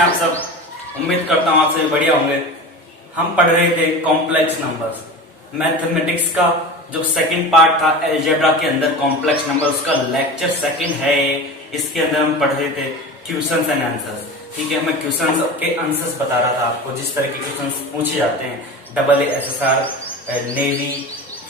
आप सब? उम्मीद करता हूँ आप सभी बढ़िया होंगे। हम पढ़ रहे थे कॉम्प्लेक्स नंबर्स, मैथमेटिक्स का जो सेकंड पार्ट था अलजेब्रा के अंदर कॉम्प्लेक्स नंबर, उसका लेक्चर सेकंड है। इसके अंदर हम पढ़ रहे थे क्वेश्चंस एंड आंसर्स। ठीक है, मैं क्वेश्चंस के आंसर्स बता रहा था आपको, जिस तरह के क्वेश्चंस पूछे जाते हैं डबल एसएसआर, नेवी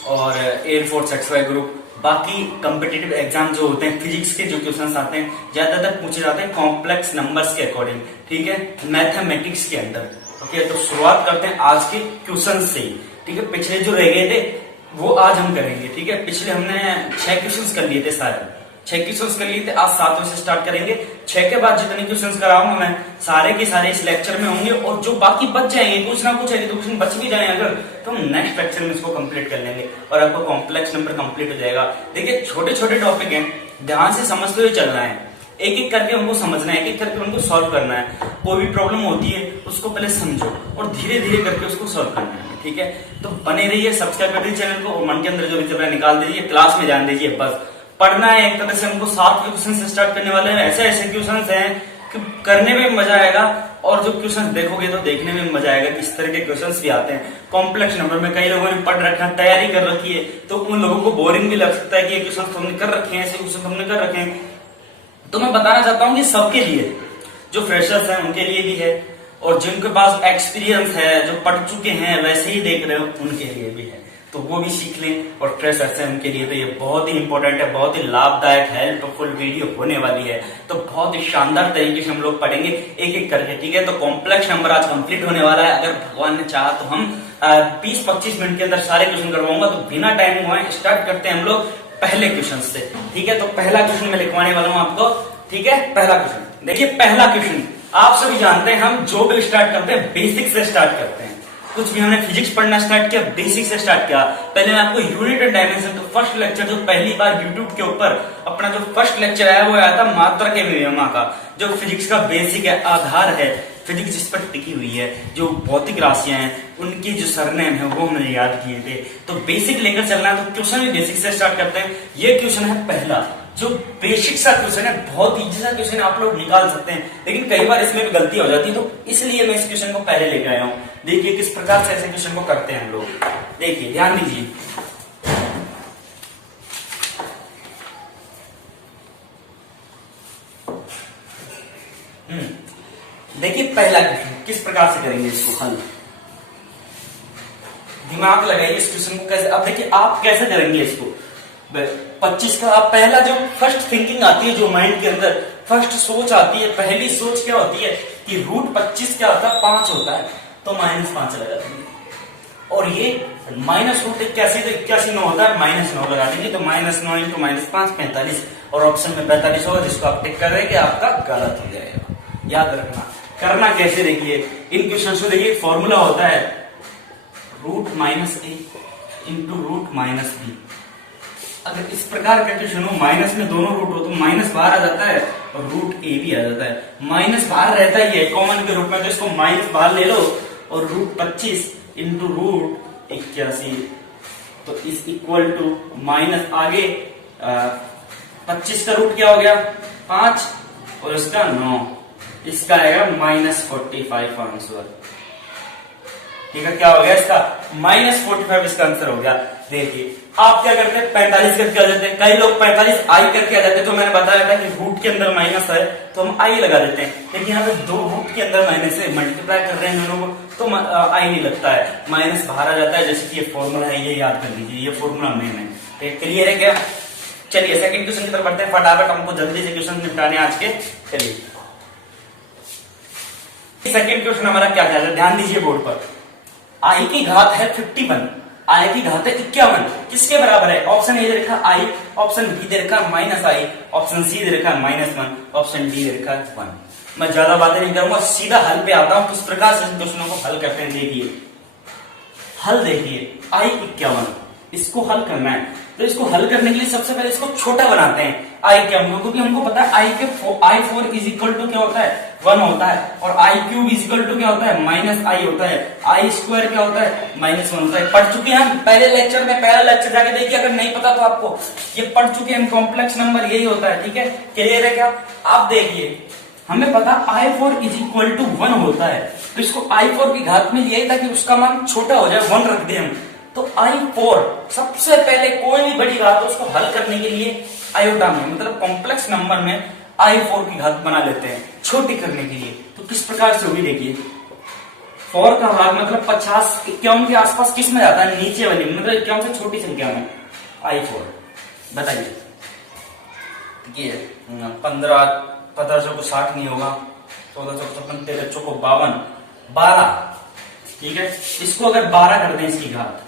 और एयरफोर्स एक्सवाई ग्रुप। बाकी कॉम्पिटिटिव एग्जाम जो होते हैं फिजिक्स के जो क्वेश्चंस आते हैं ज्यादातर पूछे जाते हैं कॉम्प्लेक्स नंबर्स के अकॉर्डिंग। ठीक है, मैथमेटिक्स के अंदर। ओके, तो शुरुआत करते हैं आज के क्वेश्चन से। ठीक है, पिछले जो रह गए थे वो आज हम करेंगे। ठीक है, पिछले हमने 6 क्वेश्चंस कर लिए थे, सारे 6 क्वेश्चंस कर लिए थे। आज 7वें से स्टार्ट करेंगे। 6 के बाद जितने क्वेश्चंस कराऊंगा मैं सारे के सारे इस लेक्चर में होंगे, और जो बाकी बच जाएंगे कुछ ना कुछ है तो क्वेश्चन बच भी जाए अगर, तो हम नेक्स्ट लेक्चर में इसको कंप्लीट कर लेंगे और आपको कॉम्प्लेक्स नंबर कंप्लीट हो जाएगा। देखिए, छोटे छोटे टॉपिक हैं, ध्यान से समझते हुए चलना है, एक एक करके उनको समझना है, एक एक करके उनको सॉल्व करना है। कोई भी प्रॉब्लम होती है उसको पहले समझो और धीरे धीरे करके उसको सॉल्व करना है। ठीक है, तो बने रहिए, सब्सक्राइब कर दीजिए चैनल को और मन के अंदर जो भी चल रहा है निकाल दीजिए, क्लास में ध्यान दीजिए। बस पढ़ना है एक तरह से। हमको 7वें क्वेश्चन से स्टार्ट करने वाले हैं। ऐसे ऐसे क्वेश्चन हैं कि करने में मजा आएगा, और जो क्वेश्चन देखोगे तो देखने में मजा आएगा कि इस तरह के क्वेश्चंस भी आते हैं कॉम्प्लेक्स नंबर में। कई लोगों ने पढ़ रखा है, तैयारी कर रखी है, तो उन लोगों को बोरिंग भी लग सकता है कि ये क्वेश्चन हमने कर रखे हैं, ऐसे क्वेश्चन हमने कर रखे हैं। तो मैं बताना चाहता हूँ कि सबके लिए, जो फ्रेशर्स हैं उनके लिए भी है, और जिनके पास एक्सपीरियंस है, जो पढ़ चुके हैं वैसे ही देख रहे हो उनके लिए भी है, तो वो भी सीख लें। और फ्रेशर्स हैं उनके लिए तो ये बहुत ही इंपॉर्टेंट है, बहुत ही लाभदायक हेल्पफुल वीडियो होने वाली है। तो बहुत ही शानदार तरीके से हम लोग पढ़ेंगे एक एक करके। ठीक है, तो कॉम्प्लेक्स नंबर आज कंप्लीट होने वाला है। अगर भगवान ने चाहा तो हम 20-25 मिनट के अंदर सारे क्वेश्चन करवाऊंगा। तो बिना टाइम हुए स्टार्ट करते हैं हम लोग पहले क्वेश्चन से। ठीक है, तो पहला क्वेश्चन मैं लिखवाने वाला हूं आपको। ठीक है, पहला क्वेश्चन देखिए। पहला क्वेश्चन आप सभी जानते हैं, हम जो भी स्टार्ट करते हैं बेसिक से स्टार्ट करते हैं। कुछ भी हमने फिजिक्स पढ़ना स्टार्ट किया बेसिक से स्टार्ट किया। पहले मैं आपको यूनिट एंड डायमेंशन, तो फर्स्ट लेक्चर जो पहली बार यूट्यूब के ऊपर अपना जो फर्स्ट लेक्चर आया वो आया था मात्रा के नियमा का, जो फिजिक्स का बेसिक है, आधार है, फिजिक्स जिस पर टिकी हुई है, जो भौतिक राशियां हैं उनकी जो सरनेम है वो हमने याद किए थे। तो बेसिक लेकर चलना है, तो क्वेश्चन भी बेसिक से स्टार्ट करते हैं। ये क्वेश्चन है पहला, जो बेसिक सा क्वेश्चन है, बहुत इजी सा क्वेश्चन आप लोग निकाल सकते हैं, लेकिन कई बार इसमें भी गलती हो जाती है, तो इसलिए मैं इस क्वेश्चन को पहले लेकर आया हूं। देखिए किस प्रकार से ऐसे क्वेश्चन को करते हैं हम लोग। देखिए ध्यान दीजिए, देखिए पहला क्वेश्चन किस प्रकार से करेंगे इसको हल। दिमाग लगाइए इस क्वेश्चन को कैसे। अब देखिए आप कैसे करेंगे इसको। 25 का आप पहला जो फर्स्ट थिंकिंग आती है, जो माइंड के अंदर फर्स्ट सोच आती है, पहली सोच क्या होती है कि रूट 25 क्या होता है, 5 होता है, तो -5 लगा देंगे। और ये माइनस रूट 81 होता है, -9 लगा देंगे, तो -9 × -5 45, और ऑप्शन में 45 होगा, जिसको आप टिक कर देंगे, आपका गलत हो जाएगा। याद रखना। करना कैसे, देखिए इन क्वेश्चन में देखिए फॉर्मूला होता है √-a × √-b। अगर इस प्रकार का क्वेश्चन हो, माइनस में दोनों रूट हो, तो माइनस बाहर आ जाता है और √a भी आ जाता है। माइनस बाहर रहता ही है कॉमन के रूप में, तो इसको माइनस बाहर ले लो, और √25 × √81, तो इस इक्वल टू माइनस आगे 25 का रूट क्या हो गया 5, और इसका 9, इसका आएगा -45 आंसर। ठीक है, क्या हो गया इसका -45 इसका आंसर हो गया। देखिए आप क्या करते हैं, 45 करके आ जाते हैं। कई लोग 45 आई करके आ जाते हैं, तो मैंने बताया था कि रूट के अंदर माइनस है तो हम आई लगा देते हैं, लेकिन यहाँ पे 2 रूट के अंदर माइनस है, मल्टीप्लाई कर रहे हैं दोनों को, तो आई नहीं लगता है, माइनस बाहर आ जाता है। जैसे कि ये फॉर्मूला है, ये याद कर लीजिए, ये फॉर्मूला मेन है। तो क्लियर है क्या। चलिए सेकंड क्वेश्चन की तरफ बढ़ते हैं, फटाफट हमको जल्दी से क्वेश्चन निपटाने आज के। चलिए सेकंड क्वेश्चन हमारा क्या था, ध्यान दीजिए बोर्ड पर। आई की घात है 51, आई की घात है 51, किसके बराबर है। ऑप्शन ए दे रखा आई, ऑप्शन बी दे रखा -i, ऑप्शन सी दे रखा -1, ऑप्शन डी दे रखा 1। मैं ज्यादा बातें नहीं करूंगा, सीधा हल पे आता हूं, किस प्रकार से क्वेश्चनों को हल करते हैं। देखिए हल देखिए, आई 51, इसको हल करना है, तो इसको हल करने के लिए सबसे पहले इसको छोटा बनाते हैं आई के अंकों, क्योंकि हमको पता है I4 = क्या होता है 1 होता है, और I3 = क्या होता है -i होता है, I² क्या होता है -1 होता है। पढ़ चुके हैं हम पहले लेक्चर में, पहला लेक्चर जाके देखिए, अगर नहीं पता तो आपको ये पढ़ चुके हैं। कॉम्प्लेक्स नंबर यही होता है। ठीक है, क्लियर है क्या। आप देखिए हमें पता i4 इज इक्वल टू 1 होता है, तो इसको i4 की घात में लिया ताकि उसका मान छोटा हो जाए, 1 रख दे हम। तो i4 सबसे पहले कोई भी बड़ी घात उसको हल करने के लिए आयोटा में मतलब कॉम्प्लेक्स नंबर में i4 की घात बना लेते हैं छोटी करने के लिए। तो किस प्रकार से होगी देखिए, 4 का भाग मतलब 50 51 के आसपास किस में जाता है, नीचे वाली मतलब 51 से छोटी संख्या में i4। बताइए ये 15 15 को 60 नहीं होगा, 14 55 13 को 52 12, ठीक है। इसको अगर 12 कर दें इसकी घात,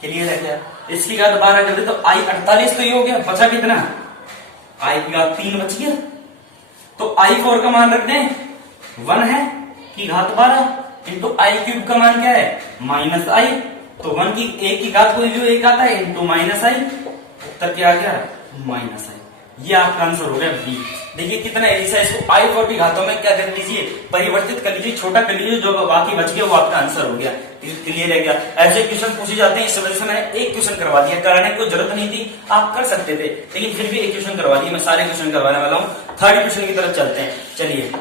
क्लियर है क्या, इसकी घात 12 कर दे तो i 48 तो ये हो गया, बचा कितना, i की घात 3 बच गया। तो i4 का मान रख दें 1 है की घात 12 इंटू i क्यूब का मान क्या है माइनस i, तो 1 की एक की घात कोई भी एक आता है इंटू माइनस i, उत्तर क्या आ गया माइनस i। ये आपका आंसर हो गया बी। देखिए कितना इजी है, इसको i4 की घातों में क्या कर लीजिए, परिवर्तित कर लीजिए, छोटा कर लीजिए, जो बाकी बच गया वो आपका आंसर हो गया। क्लियर है क्या, ऐसे क्वेश्चन पूछे जाते हैं, इस वजह से मैंने एक क्वेश्चन करवा दिया, कराने की कोई जरूरत नहीं थी, आप कर सकते थे, लेकिन फिर भी एक क्वेश्चन करवा दिया, मैं सारे क्वेश्चन करवाने वाला हूँ। थर्ड क्वेश्चन की तरफ चलते हैं, चलिए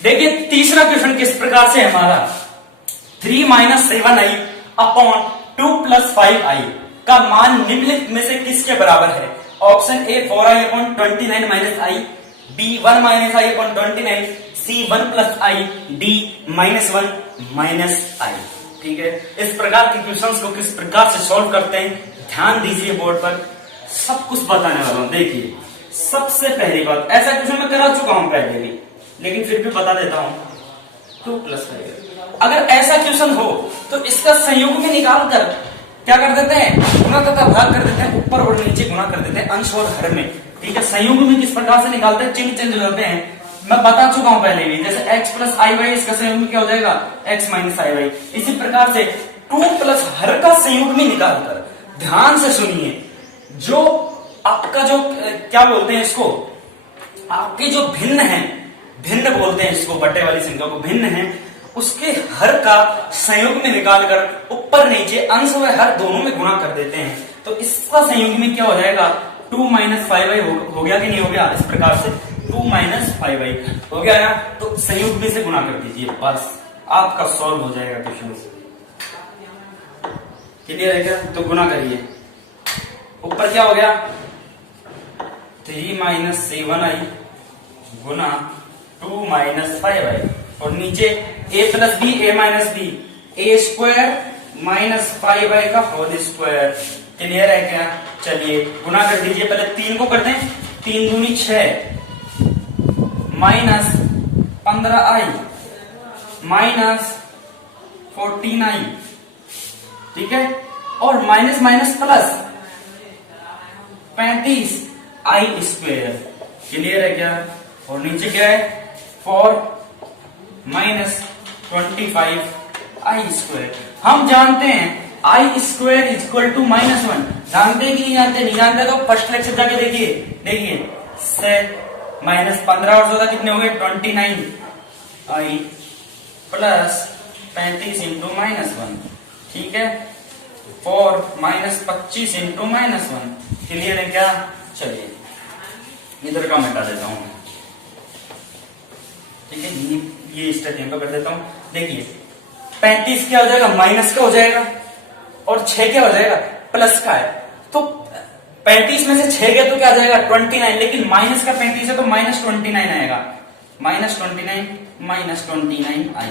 देखिए तीसरा क्वेश्चन किस प्रकार से हमारा 3 minus 7i upon 2 plus 5i का मान निम्नलिखित में से किसके बराबर है। Option A 4i upon 29 minus i, B 1 minus i upon 29, C 1 plus i, D -1 minus i। ठीक है, इस प्रकार के क्वेश्चंस को किस प्रकार से सॉल्व करते हैं ध्यान दीजिए, बोर्ड पर सब कुछ बताने वाला हूं। देखिए सबसे पहली बात, ऐसा क्वेश्चन मैं करा चुका हूं पहले भी, लेकिन फिर भी बता देता हूं, 2 प्लस 5। अगर ऐसा क्वेश्चन हो तो इसका संयोग में निकाल कर क्या कर देते हैं, गुणा तथा भाग कर देते हैं, ऊपर और नीचे गुणा कर देते हैं अंश और हर में। ठीक है, संयोग में किस प्रकार से निकालते हैं, चिन्ह चेंज करते हैं, मैं बता चुका हूं पहले भी। जैसे x प्लस आई वाई, इसका संयोग में क्या हो जाएगा x माइनस आई वाई। इसी प्रकार से 2 प्लस हर का संयोग में निकालकर, ध्यान से सुनिए, जो आपका जो क्या बोलते हैं इसको, आपके जो भिन्न है, भिन्न बोलते हैं इसको, बटे वाली संख्या को भिन्न है, उसके हर का संयोग में निकालकर ऊपर नीचे अंश व हर दोनों में गुणा कर देते हैं। तो इसका संयोग में क्या हो जाएगा, 2 माइनस 5i हो गया कि नहीं हो गया, इस प्रकार से 2 माइनस 5i हो गया ना, तो संयोग में से गुणा कर दीजिए, बस आपका सॉल्व हो जाएगा क्वेश्चन। क्लियर है क्या, तो गुणा करिए, ऊपर क्या हो गया 3 माइनस 7i गुना 2 माइनस 5i, और नीचे a plus B A minus B, A square minus 5i का होल स्क्वायर। क्लियर है क्या, चलिए गुणा कर दीजिए, पहले 3 को कर दें, 3 दूनी 6 माइनस 15i माइनस 14i, ठीक है, और minus minus plus 35i square. Clear है क्या, और नीचे क्या है 4 माइनस 25i स्क्वायर। हम जानते हैं i स्क्वायर इक्वल टू -1, जानते हैं कि नहीं जानते, नहीं जानते तो फर्स्ट लेक्चर जाके देखिए, देखिए से माइनस 15 और 14 कितने हो गए 29i प्लस 35 इंटू -1, ठीक है, 4 माइनस 25 इंटू -1। क्लियर है क्या, चलिए इधर का मिटा देता हूं, ठीक है, ये स्टेप यहां पर कर देता हूं। देखिए 35 क्या हो जाएगा, माइनस का हो जाएगा, और 6 क्या हो जाएगा प्लस का है, तो 35 में से 6 गया तो क्या आ जाएगा 29, लेकिन माइनस का 35 है तो -29 आएगा, -29 आई।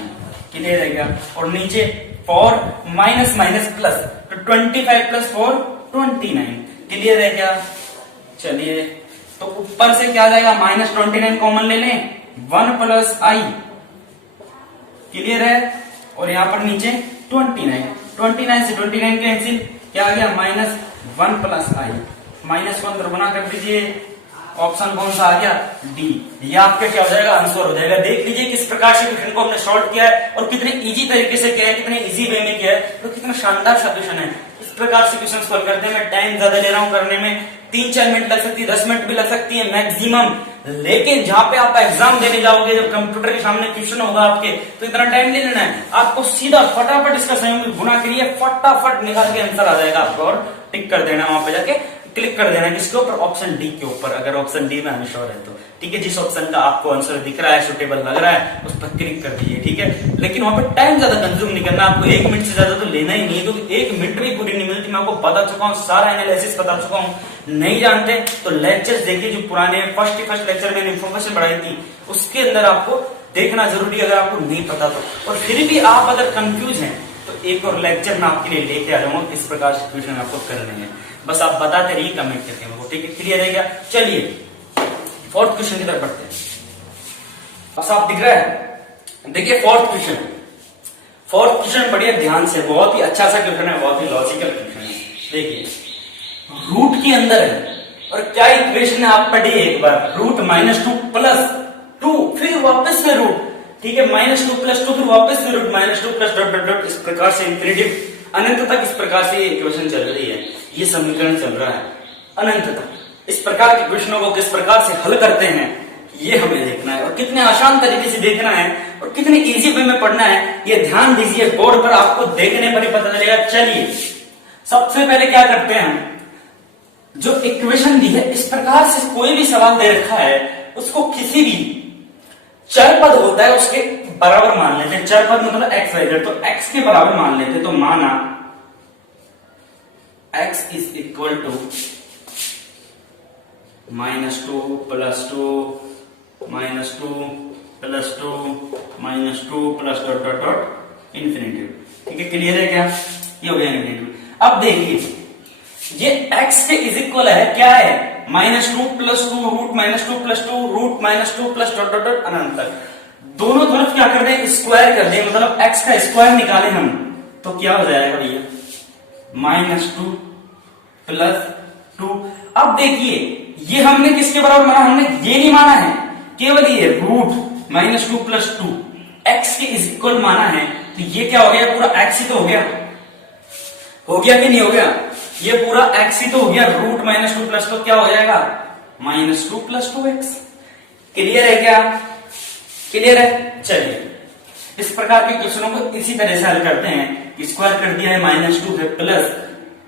क्लियर है क्या, और नीचे 4 माइनस माइनस प्लस, तो 25 प्लस 4 29। क्लियर है क्या, चलिए तो ऊपर से क्या आ जाएगा -29 कॉमन ले लें, 1 प्लस आई। क्लियर है, और यहां पर नीचे 29 से 29 कैंसिल, क्या आ गया -1 प्लस आई, -1 गुना कर दीजिए, ऑप्शन कौन सा आ गया डी। ये आपका क्या हो जाएगा आंसर हो जाएगा। देख लीजिए किस प्रकार से क्वेश्चन को हमने सॉल्व किया है और कितने इजी तरीके से किया है, कितने इजी वे में किया है, तो कितना शानदार सा क्वेश्चन है। इस प्रकार से क्वेश्चन सॉल्व करते हैं, मैं टाइम ज्यादा ले रहा हूं करने में, 3-4 मिनट लग सकती है, 10 मिनट भी लग सकती है मैक्सिमम, लेकिन जहां पे आप एग्जाम देने जाओगे, जब कंप्यूटर के सामने क्वेश्चन होगा आपके, तो इतना टाइम नहीं लेना है आपको, सीधा फटाफट इसका संयोग में गुणा करिए, फटाफट निकाल के आंसर आ जाएगा आपको, और टिक कर देना वहां पे जाके, क्लिक कर देना है किसके ऊपर, ऑप्शन डी के ऊपर, अगर ऑप्शन डी में हम श्योर है तो। ठीक है, जिस ऑप्शन का आपको आंसर दिख रहा है, सुटेबल लग रहा है, उस पर क्लिक कर दीजिए। ठीक है, लेकिन वहां पर टाइम ज्यादा कंज्यूम नहीं करना, आपको 1 मिनट से ज्यादा तो लेना ही नहीं है, क्योंकि 1 मिनट भी पूरी नहीं मिलती। मैं आपको बता चुका हूँ, सारा एनालिसिस बता चुका हूँ। नहीं जानते तो लेक्चर्स देखिए, जो पुराने फर्स्ट लेक्चर में इन्फॉर्मेशन बढ़ाई थी उसके अंदर आपको देखना जरूरी, अगर आपको नहीं पता तो। और फिर भी आप अगर कंफ्यूज हैं तो एक और लेक्चर मैं आपके लिए लेके आ जाऊंगा, किस प्रकार से क्वेश्चन आपको करने हैं, बस आप बताते रहिए कमेंट करके मेरे को। ठीक है, क्लियर है क्या? चलिए 4th क्वेश्चन की तरफ बढ़ते हैं। बस आप दिख रहा है, देखिए 4th क्वेश्चन बढ़िया ध्यान से, बहुत ही अच्छा सा क्वेश्चन है, बहुत ही लॉजिकल क्वेश्चन है। देखिए रूट के अंदर है और क्या इक्वेशन है आप पढ़िए एक बार, रूट -2 प्लस 2 फिर वापस से रूट। ठीक है, -2 प्लस 2 फिर वापस से root -2 plus dot dot dot, इस प्रकार से इंफिनिटिव अनंत तक इस प्रकार से इक्वेशन चल रही है, ये समीकरण चल रहा है अनंत तक। इस प्रकार के क्वेश्चनों को किस प्रकार से हल करते हैं ये हमें देखना है, और कितने आसान तरीके से देखना है और कितने इजी वे में पढ़ना है, ये ध्यान दीजिए। बोर्ड पर आपको देखने पर ही पता चलेगा। चलिए सबसे पहले क्या करते हैं, जो इक्वेशन दी है इस प्रकार से कोई भी सवाल दे रखा है उसको किसी भी चर पद होता है उसके बराबर मान लेते हैं। चर पद मतलब x y z, तो x के बराबर मान लेते हैं। तो माना x is equal to -2 plus 2 -2 plus 2 -2 plus dot dot dot infinitive. ठीक है, क्लियर है क्या? ये हो गया इंफिनिटिव। अब देखिए ये x के इज इक्वल है, क्या है, -2 plus 2 root -2 plus 2 root -2 plus dot dot dot अनंत तक। दोनों तरफ क्या कर दें, स्क्वायर कर दें, मतलब x का स्क्वायर निकालें हम तो क्या हो जाएगा भैया, -2 प्लस 2। अब देखिए ये हमने किसके बराबर माना, हमने ये नहीं माना है, केवल ये रूट -2 प्लस 2 x के इज इक्वल माना है। तो ये क्या हो गया, पूरा x ही तो हो गया कि नहीं हो गया, ये पूरा x ही तो हो गया। रूट -2 प्लस 2 क्या हो जाएगा, -2 प्लस 2x। क्लियर है क्या? क्लियर है। चलिए इस प्रकार के क्वेश्चनों को इसी तरह से हल करते हैं। स्क्वायर कर दिया है, -2 है प्लस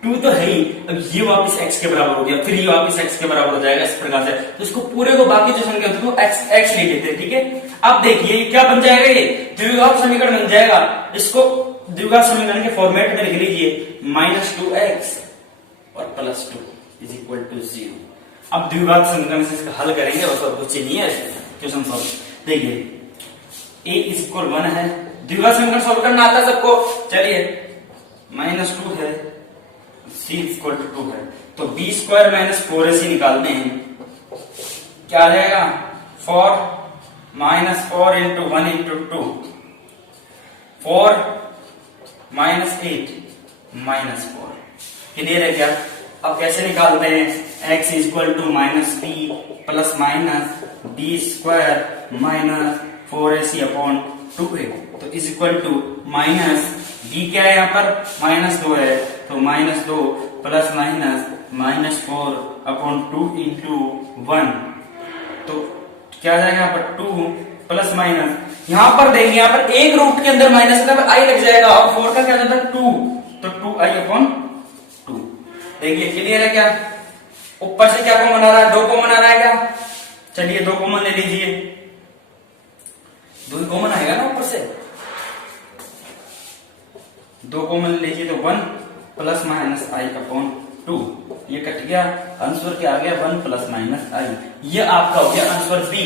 2 तो है ही, अब ये वापस x के बराबर हो गया, फिर ये वापस x के बराबर हो जाएगा, इस प्रकार से। तो इसको पूरे को बाकी जो संख्या होती है x ले लेते हैं। ठीक है, अब देखिए क्या बन जाएगा, ये द्विघात समीकरण बन जाएगा। इसको द्विघात समीकरण के फॉर्मेट में लिख लीजिए, -2x और प्लस 2 इज इक्वल टू 0। अब द्विघात समीकरण से इसका हल करेंगे, बस और कुछ नहीं है क्वेश्चन सॉल्व। देखिए a इज इक्वल 1 है, द्विघात समीकरण सॉल्व करना आता है सबको। चलिए -2 है, c इक्वल टू 2 है, तो b स्क्वायर माइनस 4ac निकालते हैं, क्या आ जाएगा, 4 -4 इंटू 1 इंटू 2 4 -8 -4। क्लियर है क्या? अब कैसे निकालते हैं, x equal to -b plus minus b square minus 4ac upon 2a, तो is equal to minus b क्या है यहाँ पर, -2 है, तो -2 प्लस माइनस -4 अपॉन 2 इंटू 1, तो क्या आ जाएगा यहाँ पर 2 प्लस माइनस, यहाँ पर देखिए यहाँ पर एक रूट के अंदर माइनस आई लग जाएगा, और 4 का क्या जाता है 2, तो 2i अपॉन 2। देखिए क्लियर है क्या? ऊपर से क्या कॉमन आ रहा है, 2 कॉमन आ रहा है क्या? चलिए 2 कॉमन ले लीजिए, 2 कॉमन आएगा ना ऊपर से, 2 कॉमन लीजिए तो 1 प्लस माइनस आई अपॉन 2, ये कट गया, आंसर क्या आ गया 1 प्लस माइनस आई। ये आपका हो गया आंसर बी,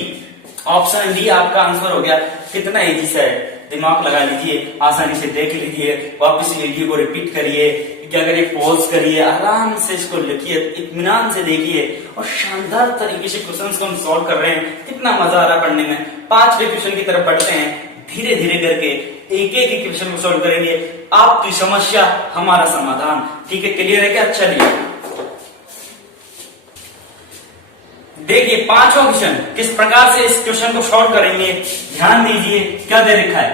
ऑप्शन डी आपका आंसर हो गया। कितना इजी सा है, दिमाग लगा लीजिए, आसानी से देख लीजिए, वापस वीडियो को रिपीट करिए, क्या करिए पॉज करिए, आराम से इसको लिखिए, इत्मीनान से देखिए, और शानदार तरीके से क्वेश्चंस को हम सॉल्व कर रहे हैं। कितना मजा आ रहा है पढ़ने में। 5वें क्वेश्चन की तरफ बढ़ते हैं, धीरे धीरे करके एक एक क्वेश्चन को सॉल्व करेंगे, आपकी समस्या हमारा समाधान। ठीक है, क्लियर है क्या? चलिए देखिए 5वां क्वेश्चन, किस प्रकार से इस क्वेश्चन को सॉल्व करेंगे, ध्यान दीजिए। क्या दे रखा है,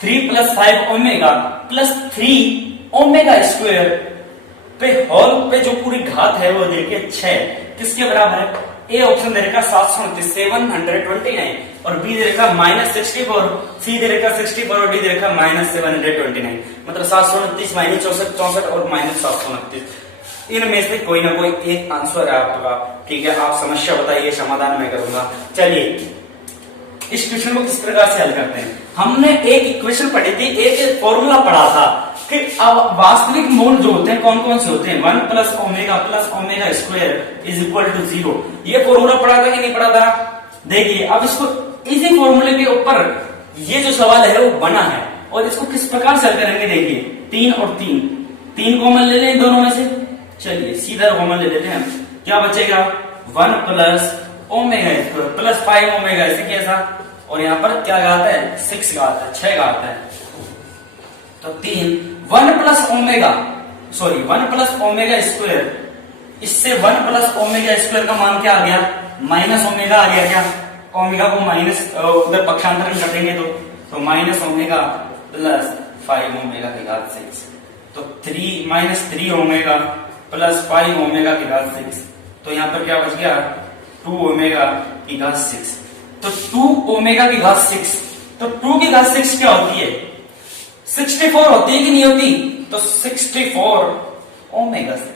3 + 5 ओमेगा प्लस 3 ओमेगा स्क्वायर पे होल पे जो पूरी घात है वो देखिए 6 किसके बराबर है। ए ऑप्शन दे रखा 729 729 और बी दे रखा -64, सी दे रखा 64 और डी दे रखा -729, मतलब 729 -64 और -729। इनमें से कोई ना कोई एक आंसर है आपका। ठीक है, आप समस्या बताइए, समाधान मैं करूंगा। चलिए इस क्वेश्चन को किस प्रकार से हल करते हैं। हमने एक इक्वेशन पढ़ी थी, एक फॉर्मूला पढ़ा था कि अब वास्तविक मूल जो होते हैं कौन कौन से होते हैं, 1 plus omega square is equal to 0। ये फॉर्मूला पढ़ा था कि नहीं पढ़ा था? देखिए अब इसको इसी फॉर्मूले के ऊपर ये जो सवाल है वो बना है, और इसको किस प्रकार से हल करेंगे। देखिए 3 और 3 कॉमन ले लें दोनों में से। चलिए सीधा कॉमन ले लेते हैं, क्या बचेगा 1 plus omega square plus 5 omega, ऐसे कैसा, और यहाँ पर क्या घात है 6 घात है, 6 घात है। तो 1 प्लस ओमेगा स्क्वायर, इससे 1 प्लस ओमेगा स्क्वायर का मान क्या आ गया, माइनस ओमेगा आ गया। क्या ओमेगा को माइनस उधर पक्षांतरण करेंगे तो माइनस ओमेगा प्लस 5 ओमेगा की घात 6, तो 3 ओमेगा प्लस 5 ओमेगा की घात 6, तो यहाँ पर क्या बच गया 2 ओमेगा की घात 6। तो 2 ओमेगा की घात 6, तो 2 की घात 6 क्या होती है, 64 होती है कि नहीं होती, तो 64 ओमेगा 6।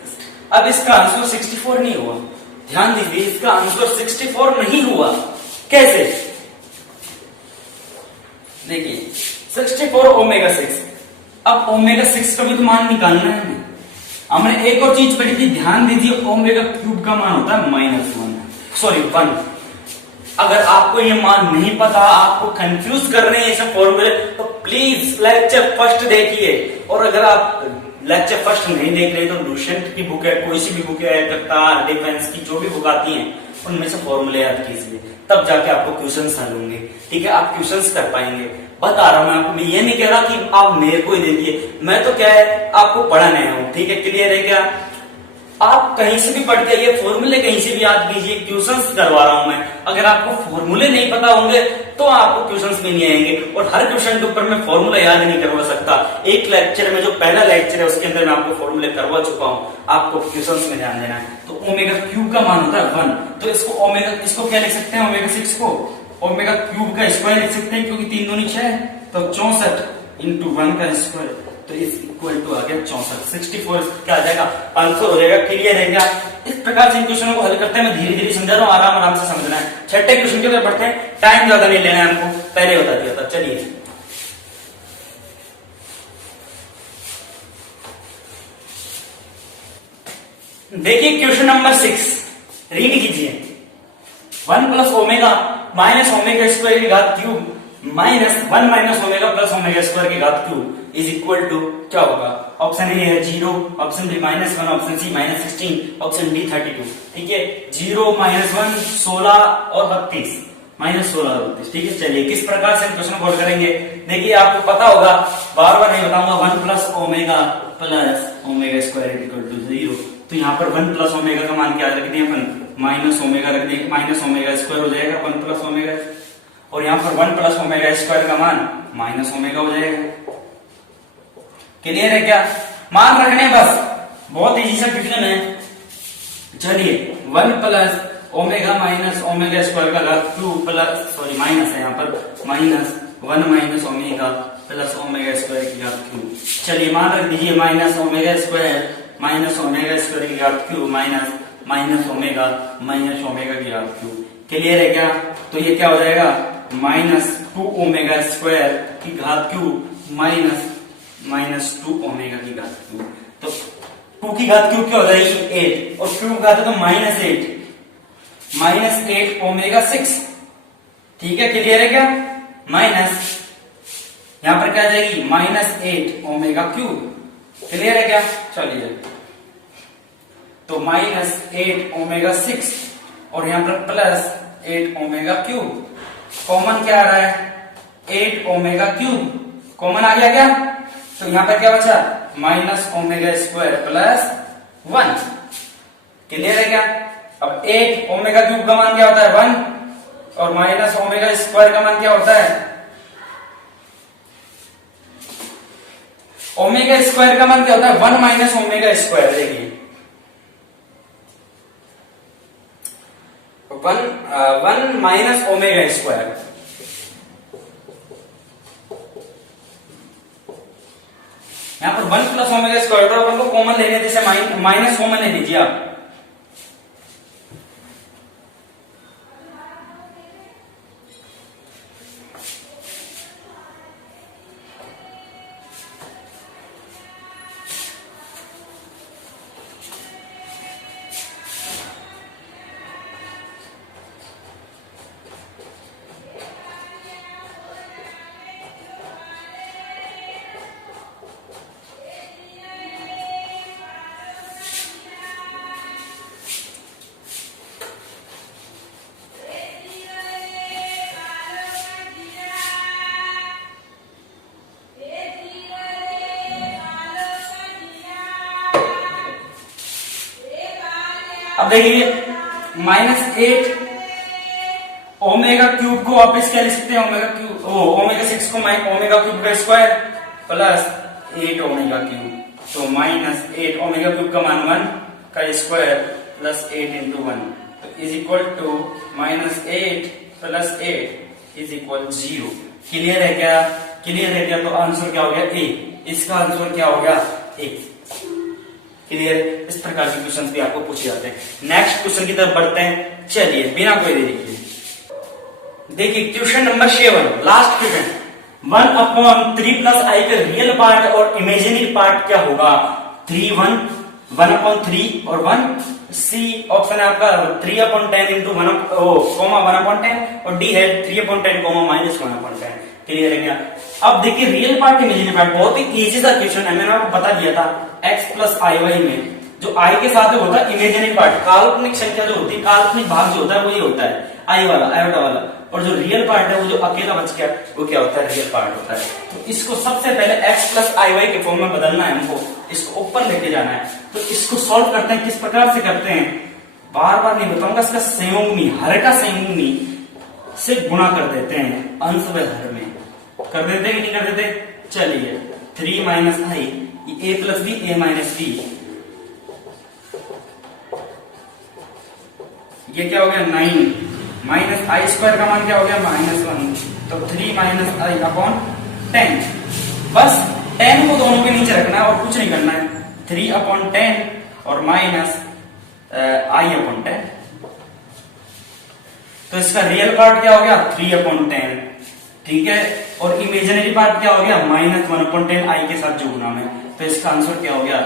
अब इसका आंसर 64 नहीं हुआ, ध्यान दीजिए इसका आंसर 64 नहीं हुआ। कैसे, देखिए 64 ओमेगा 6, अब ओमेगा 6 का भी तो मान निकालना है हमें। हमने एक और चीज पढ़ी थी, ध्यान दीजिए ओमेगा क्यूब का मान होता है -1। अगर आपको ये मान नहीं पता, आपको कंफ्यूज कर रहे हैं ये सब फॉर्मूले, तो प्लीज लेक्चर फर्स्ट देखिए। और अगर आप लेक्चर फर्स्ट नहीं देख रहे तो लुसेंट की बुक है, कोई सी भी बुक है, करतार, डिफेंस की जो भी बुक आती है उनमें से फॉर्मूले याद कीजिए, तब जाके आपको क्वेश्चंस हल होंगे। ठीक है, आप क्वेश्चंस कर पाएंगे। बता रहा हूं मैं आपको, मैं ये नहीं कह रहा कि आप मेरे को ही दे दिए, मैं तो क्या है आपको पढ़ाने आया हूं। ठीक है, क्लियर है क्या? आप कहीं से भी पढ़ के ये फॉर्मूले कहीं से भी याद कीजिए, क्वेश्चंस करवा रहा हूं मैं। अगर आपको फॉर्मूले नहीं पता होंगे तो आपको क्वेश्चंस में नहीं आएंगे, और हर क्वेश्चन के ऊपर मैं फॉर्मूला याद नहीं करवा सकता। एक लेक्चर में जो पहला लेक्चर है उसके अंदर मैं आपको फॉर्मूले करवा चुका हूं, आपको क्वेश्चंस में ध्यान देना है। तो ओमेगा क्यूब का मान होता है 1, तो इसको क्या लिख सकते हैं, ओमेगा 6 को ओमेगा क्यूब का स्क्वायर लिख सकते हैं, क्योंकि 3 दूनी 6, तो 64 इंटू 1 का स्क्वायर, तो इस इक्वल टू आ गया 64। 64 क्या आ जाएगा, आंसर हो जाएगा। क्लियर है क्या? इस प्रकार से इन क्वेश्चनों को हल करते हैं, मैं धीरे धीरे समझा रहा हूँ, आराम आराम से समझना है। छठे क्वेश्चन के ऊपर बढ़ते हैं, टाइम ज्यादा नहीं लेना है हमको, पहले बता दिया था। चलिए देखिए क्वेश्चन नंबर 6, रीड कीजिए। 1 plus omega minus omega square की घात cube minus 1 minus omega plus omega square की घात क्यूब इज इक्वल टू क्या होगा? ऑप्शन ए है 0, option B -1, option C -16, option D 32। ठीक है, 0 -1 16 और 32, -16 और 32। ठीक है, चलिए किस प्रकार से हम क्वेश्चन को हल करेंगे। देखिए आपको पता होगा, बार बार नहीं बताऊंगा, 1 plus omega square equal to 0। तो यहाँ पर 1 प्लस ओमेगा का मान क्या रख दिए अपन, माइनस ओमेगा रख देंगे, माइनस ओमेगा स्क्वायर हो जाएगा 1 प्लस ओमेगा, और यहाँ पर 1 प्लस ओमेगा स्क्वायर का मान माइनस ओमेगा हो जाएगा। क्लियर है क्या? मान रखने बस, बहुत इजी सा क्वेश्चन है। चलिए 1 plus omega minus omega square का घात क्यूब प्लस, सॉरी माइनस है यहाँ पर, -1 minus omega plus omega square की घात क्यूब। चलिए मान रख दीजिए माइनस ओमेगा स्क्वायर की घात क्यूब माइनस ओमेगा की घात क्यूब। क्लियर है क्या? तो ये क्या हो जाएगा, -2 ओमेगा स्क्वायर की घात क्यूब -2 ओमेगा की घात क्यूब। तो 2 की घात क्यूब क्या हो जाएगी 8, और क्यूब घात है तो -8 ओमेगा 6। ठीक है, क्लियर है क्या? माइनस यहां पर क्या आ जाएगी -8 ओमेगा क्यूब। क्लियर है क्या? चलिए तो -8 ओमेगा 6 और यहां पर +8 ओमेगा क्यूब। कॉमन क्या आ रहा है 8 ओमेगा क्यूब, कॉमन आ गया क्या? तो यहां पर क्या बचा minus omega square plus 1। Clear है क्या? अब 8 ओमेगा क्यूब का मान क्या होता है 1, और माइनस ओमेगा स्क्वायर का मान क्या होता है, ओमेगा स्क्वायर का मान क्या होता है 1 माइनस ओमेगा स्क्वायर। देखिए 1 माइनस ओमेगा स्क्वायर, यहाँ पर 1 प्लस ओमेगा स्क्वायर था, अपन को कॉमन लेने जैसे माइनस कॉमन ले लीजिए आप। अब देखिए -8 ओमेगा क्यूब को वापस क्या लिख सकते हैं, ओमेगा क्यूब ओमेगा 6 को ओमेगा क्यूब का स्क्वायर प्लस 8 ओमेगा क्यूब, तो -8 ओमेगा क्यूब का मान 1 का स्क्वायर प्लस 8 इंटू 1, तो is equal to -8 plus 8 is equal 0। Clear है क्या? क्लियर है क्या? तो आंसर क्या हो गया? ए। इसका आंसर क्या हो गया? ए। क्लियर? इस प्रकार के क्वेश्चंस भी आपको पूछे जाते हैं। नेक्स्ट क्वेश्चन की तरफ बढ़ते हैं, चलिए बिना कोई देरी के। देखिए question number 7, last question. 1/3 plus i का रियल पार्ट और इमेजिनरी पार्ट क्या होगा? 1/3 और 1 सी ऑप्शन है आपका 3/10 इंटू 1/10 और डी है 3/10 -1/10। क्लियर है क्या? अब देखिए रियल पार्ट इमेजिनरी पार्ट बहुत ही इजी सा क्वेश्चन है, मैंने आपको बता दिया था। x प्लस आई वाई में जो आई के साथ होता है इमेजिनरी पार्ट, काल्पनिक संख्या जो होती है, काल्पनिक भाग जो होता है वही होता है आई वाला, आयोटा वाला, और जो रियल पार्ट है वो जो अकेला बच गया वो क्या होता है? रियल पार्ट होता है। तो इसको सबसे पहले x प्लस आई वाई के फॉर्म में बदलना है हमको, इसको ऊपर लेके जाना है। तो इसको सॉल्व करते हैं, किस प्रकार से करते हैं बार बार नहीं बताऊंगा। इसका संयुग्मी, हर का संयुग्मी से गुणा कर देते हैं, अंश व हर में कर देते हैं कि नहीं कर देते? चलिए 3 minus I, A plus B, A minus B, ये क्या हो गया? 9 माइनस आई स्क्वायर का मान क्या हो गया? -1, तो 3 माइनस आई अपॉन 10। बस 10 को दोनों के नीचे रखना है और कुछ नहीं करना है। 3/10 और माइनस आई अपॉन 10, तो इसका रियल पार्ट क्या हो गया? 3/10, ठीक है। और इमेजिनरी पार्ट क्या हो गया? -1/10 आई के साथ जो गुना में, तो इसका आंसर क्या हो गया?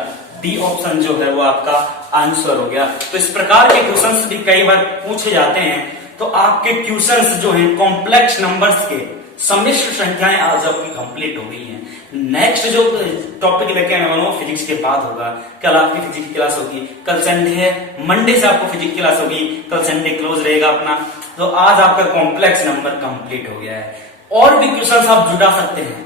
डी ऑप्शन जो है वो आपका आंसर हो गया। तो इस प्रकार के क्वेश्चंस भी कई बार पूछे जाते हैं। तो आपके क्वेश्चंस जो हैं कॉम्प्लेक्स नंबर्स के, सम्मिश्र संख्याएं आज आपकी कंप्लीट हो गई हैं। नेक्स्ट जो टॉपिक लेके आने वाला हूं फिजिक्स के बाद होगा। कल आपकी फिजिक्स की क्लास होगी, कल संडे है, मंडे से आपको फिजिक्स की क्लास होगी, कल संडे क्लोज रहेगा अपना। तो आज आपका कॉम्प्लेक्स नंबर कंप्लीट हो गया है। और भी क्वेश्चंस आप जुटा सकते हैं,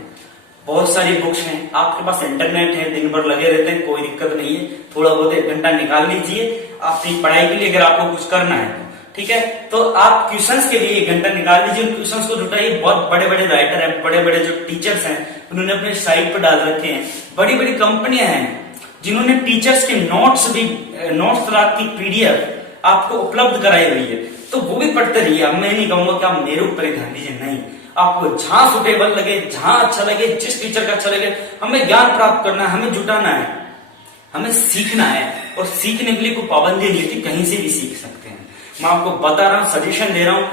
बहुत सारी बुक्स हैं, आपके पास इंटरनेट है, दिन भर लगे रहते हैं, कोई दिक्कत नहीं है। थोड़ा बहुत 1 घंटा निकाल लीजिए अपनी पढ़ाई के लिए, अगर आपको कुछ करना है तो ठीक है। तो आप क्वेश्चंस के लिए 1 घंटा निकाल लीजिए, उन क्वेश्चंस को जुटाइए। बहुत बड़े बड़े राइटर हैं, बड़े बड़े जो टीचर्स हैं, उन्होंने अपने साइट पर डाल रखे हैं। बड़ी बड़ी कंपनियां हैं जिन्होंने टीचर्स के नोट्स की पीडीएफ आपको उपलब्ध कराई हुई है, तो वो भी पढ़ते रहिए। अब मैं नहीं कहूंगा कि आप मेरे ऊपर ही ध्यान दीजिए, नहीं, आपको जहां सुटेबल लगे, जहां अच्छा लगे, जिस टीचर का अच्छा लगे, हमें ज्ञान प्राप्त करना है, हमें जुटाना है, हमें सीखना है। और सीखने के लिए कोई पाबंदी नहीं होती, कहीं से भी सीख सकते हैं। मैं आपको बता रहा हूं, सजेशन दे रहा हूं,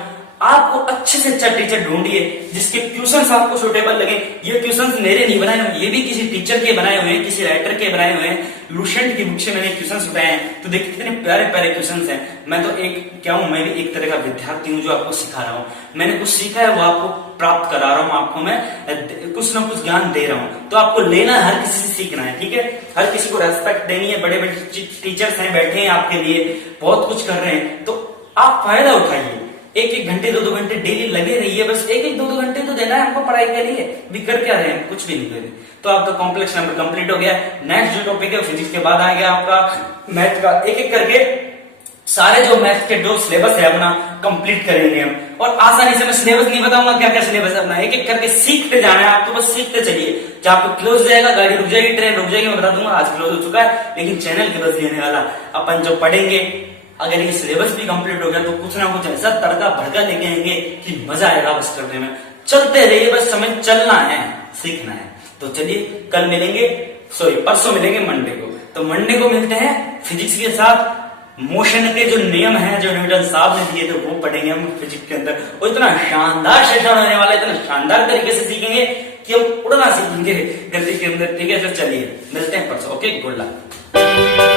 आपको अच्छे से अच्छा टीचर ढूंढिए जिसके क्वेश्चंस आपको सुटेबल लगे। ये क्वेश्चंस मेरे नहीं बनाए हुए, ये भी किसी टीचर के बनाए हुए हैं, किसी राइटर के बनाए हुए हैं। लुसेंट की बुक से मैंने क्वेश्चंस उठाए हैं, तो देखिए कितने प्यारे प्यारे क्वेश्चंस हैं। मैं तो एक क्या हूं, मैं भी एक तरह का विद्यार्थी हूं जो आपको सिखा रहा हूं। मैंने कुछ सीखा है वो आपको प्राप्त करा रहा हूं, आपको मैं कुछ ना कुछ ज्ञान दे रहा हूं। तो आपको लेना है, हर किसी से सीखना है, ठीक है। हर किसी को रेस्पेक्ट देनी है। बड़े बड़े टीचर्स हैं, बैठे हैं आपके लिए, बहुत कुछ कर रहे हैं, तो आप फायदा उठाइए। 1-1 घंटे 2-2 घंटे डेली लगे रहिए। बस 1-1 2-2 घंटे तो देना है आपको पढ़ाई के लिए, भी कर क्या रहे हैं, कुछ भी नहीं करें। तो आपका कॉम्प्लेक्स नंबर कंप्लीट हो गया। नेक्स्ट जो टॉपिक है फिजिक्स के बाद आ गया आपका मैथ का। एक एक करके सारे जो मैथ के जो सिलेबस है अपना कंप्लीट करेंगे हम। और आसानी से मैं सिलेबस नहीं बताऊंगा क्या क्या सिलेबस है अपना, एक एक करके सीखते जाना है आपको, बस सीखते चलिए। जब आपको क्लोज हो जाएगा, गाड़ी रुक जाएगी, ट्रेन रुक जाएगी, मैं बता दूंगा आज क्लोज हो चुका है, लेकिन चैनल के बस लेने वाला अपन जो पढ़ेंगे, अगर ये सिलेबस भी कंप्लीट हो गया तो कुछ ना कुछ ऐसा तड़का भड़का लेके आएंगे कि मजा आएगा बस करने में। चलते रहिए, बस समय चलना है, सीखना है। तो चलिए कल मिलेंगे, सॉरी परसों मिलेंगे मंडे को। तो मंडे को मिलते हैं फिजिक्स के साथ। मोशन के जो नियम हैं जो न्यूटन साहब ने दिए थे वो पढ़ेंगे हम फिजिक्स के अंदर, और इतना शानदार सेशन होने वाला है, इतना शानदार तरीके से सीखेंगे कि हम उड़ना सीखेंगे गलती के अंदर। ठीक है, तो चलिए मिलते हैं परसों। Okay, good luck.